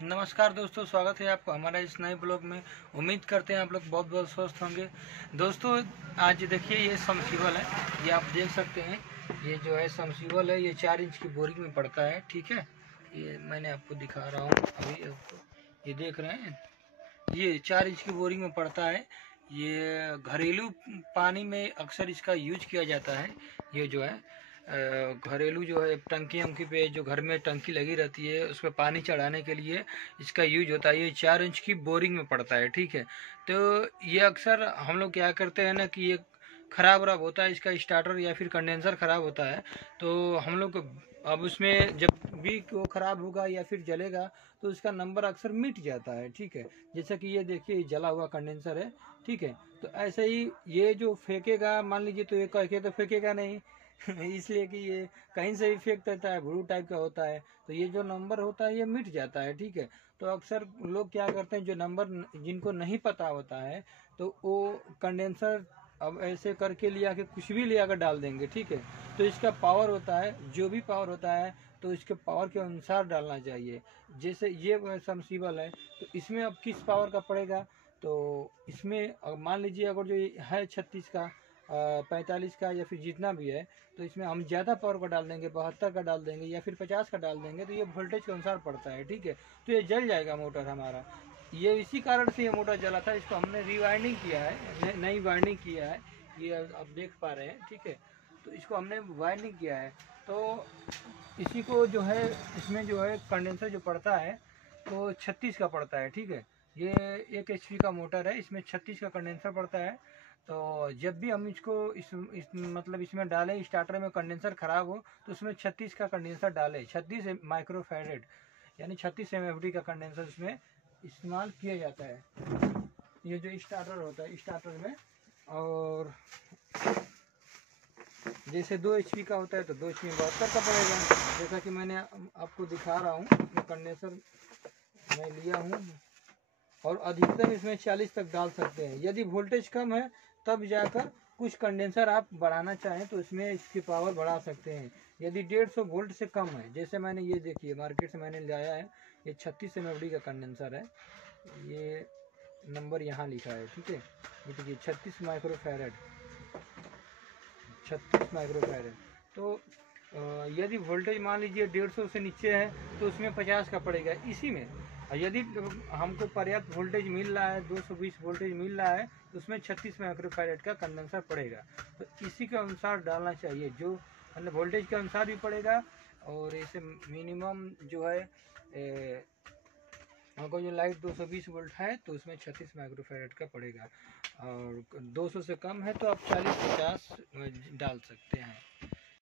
नमस्कार दोस्तों, स्वागत है आपको हमारा इस नए ब्लॉग में। उम्मीद करते हैं आप लोग बहुत बहुत स्वस्थ होंगे। दोस्तों आज देखिए ये सबमर्सिबल है, ये आप देख सकते हैं। ये जो है सबमर्सिबल है, ये 4 इंच की बोरिंग में पड़ता है। ठीक है, ये मैंने आपको दिखा रहा हूँ अभी आपको, ये देख रहे हैं। ये 4 इंच की बोरिंग में पड़ता है। ये घरेलू पानी में अक्सर इसका यूज किया जाता है। ये जो है घरेलू जो है टंकी वंकी पे जो घर में टंकी लगी रहती है उस पर पानी चढ़ाने के लिए इसका यूज होता है। ये 4 इंच की बोरिंग में पड़ता है। ठीक है, तो ये अक्सर हम लोग क्या करते हैं ना कि ये ख़राब वराब होता है, इसका स्टार्टर या फिर कंडेंसर ख़राब होता है, तो हम लोग अब उसमें जब भी वो ख़राब होगा या फिर जलेगा तो उसका नंबर अक्सर मिट जाता है। ठीक है, जैसा कि ये देखिए जला हुआ कंडेंसर है। ठीक है, तो ऐसे ही ये जो फेंकेगा, मान लीजिए, तो ये कह के तो फेंकेगा नहीं इसलिए कि ये कहीं से भी फेंक देता है, ब्लू टाइप का होता है, तो ये जो नंबर होता है ये मिट जाता है। ठीक है, तो अक्सर लोग क्या करते हैं, जो नंबर जिनको नहीं पता होता है तो वो कंडेंसर अब ऐसे करके लिया कि कुछ भी ले आकर डाल देंगे। ठीक है, तो इसका पावर होता है, जो भी पावर होता है तो इसके पावर के अनुसार डालना चाहिए। जैसे ये सबमर्सिबल है तो इसमें अब किस पावर का पड़ेगा, तो इसमें मान लीजिए अगर जो है 36 का, 45 का या फिर जितना भी है, तो इसमें हम ज़्यादा पावर का डाल देंगे, 72 का डाल देंगे या फिर 50 का डाल देंगे, तो ये वोल्टेज के अनुसार पड़ता है। ठीक है, तो ये जल जाएगा मोटर हमारा। ये इसी कारण से ये मोटर जला था। इसको हमने रीवाइंडिंग किया है, नई वाइंडिंग किया है, ये आप देख पा रहे हैं। ठीक है, तो इसको हमने वाइंडिंग किया है। तो इसी को जो है, इसमें जो है कंडेंसर जो पड़ता है तो 36 का पड़ता है। ठीक है, ये 1 HP का मोटर है, इसमें 36 का कंडेंसर पड़ता है। तो जब भी हम इसको इस मतलब इसमें डालें, स्टार्टर में कंडेंसर ख़राब हो तो उसमें 36 का कंडेंसर डालें। 36 माइक्रोफैरेड यानी 36 MFD का कंडेंसर इसमें इस्तेमाल किया जाता है। ये जो स्टार्टर होता है, स्टार्टर में, और जैसे 2 HP का होता है तो 2 HP में 72 का पड़ेगा। जैसा कि मैंने आपको दिखा रहा हूँ, ये कंडेंसर मैं लिया हूँ और अधिकतम इसमें 40 तक डाल सकते हैं। यदि वोल्टेज कम है तब जाकर कुछ कंडेंसर आप बढ़ाना चाहें तो इसमें इसकी पावर बढ़ा सकते हैं। यदि 150 वोल्ट से कम है, जैसे मैंने ये देखिए मार्केट से मैंने लाया है, ये 36 MFD का कंडेंसर है, ये नंबर यहाँ लिखा है। ठीक है, ये देखिए 36 माइक्रोफैरेड, 36 माइक्रोफैरेड। तो यदि वोल्टेज मान लीजिए 150 से नीचे है तो उसमें 50 का पड़ेगा इसी में। यदि हमको पर्याप्त वोल्टेज मिल रहा है, 220 वोल्टेज मिल रहा है, तो उसमें 36 माइक्रोफैरेड का कंडेंसर पड़ेगा। तो इसी के अनुसार डालना चाहिए, जो मतलब वोल्टेज के अनुसार भी पड़ेगा। और ऐसे मिनिमम जो है अगर जो लाइट 220 वोल्ट है तो उसमें 36 माइक्रोफैरेड का पड़ेगा, और 200 से कम है तो आप 40-50 डाल सकते हैं।